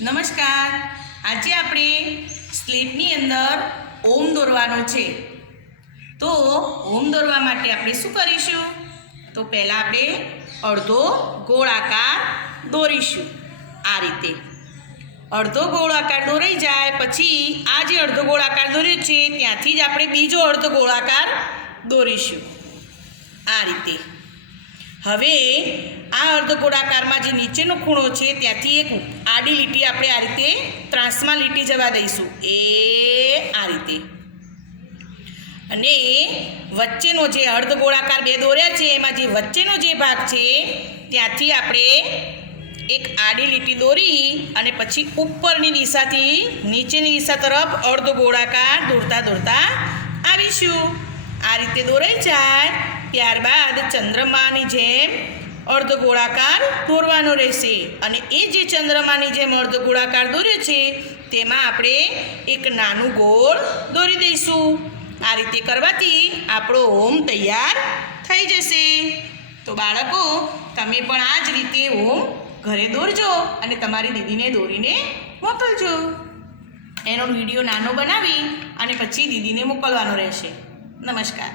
નમસ્કાર। આજે આપણે સ્લેટની અંદર ઓમ દોરવાનો છે। તો ઓમ દોરવા માટે આપણે શું કરીશું? તો પહેલાં આપણે અડધો ગોળાકાર દોરીશું। આ રીતે અડધો ગોળાકાર દોરાઈ જાય પછી આ જે અડધો ગોળાકાર દોર્યો છે ત્યાંથી જ આપણે બીજો અડધો ગોળાકાર દોરીશું। આ રીતે હવે આ અર્ધ ગોળાકારમાં જે નીચેનો ખૂણો છે ત્યાંથી એક આડી લીટી આપણે આ રીતે ત્રાસમાં લીટી જવા દઈશું। આ રીતે અને વચ્ચેનો જે અર્ધ ગોળાકાર બે દોર્યા છે એમાં જે વચ્ચેનો જે ભાગ છે ત્યાંથી આપણે એક આડી લીટી દોરી અને પછી ઉપરની દિશાથી નીચેની દિશા તરફ અર્ધ ગોળાકાર દોરતા દોરતા આવીશું। આ રીતે દોરાઈ જાય ત્યારબાદ ચંદ્રમાની જેમ અર્ધ ગોળાકાર દોરવાનો રહેશે અને એ જે ચંદ્રમાની જેમ અર્ધ ગોળાકાર દોર્યો છે તેમાં આપણે એક નાનું ગોળ દોરી દઈશું। આ રીતે કરવાથી આપણો ઓમ તૈયાર થઈ જશે। તો બાળકો, તમે પણ આ જ રીતે ઓમ ઘરે દોરજો અને તમારી દીદીને દોરીને મોકલજો। એનો વિડીયો નાનો બનાવી અને પછી દીદીને મોકલવાનો રહેશે। નમસ્કાર।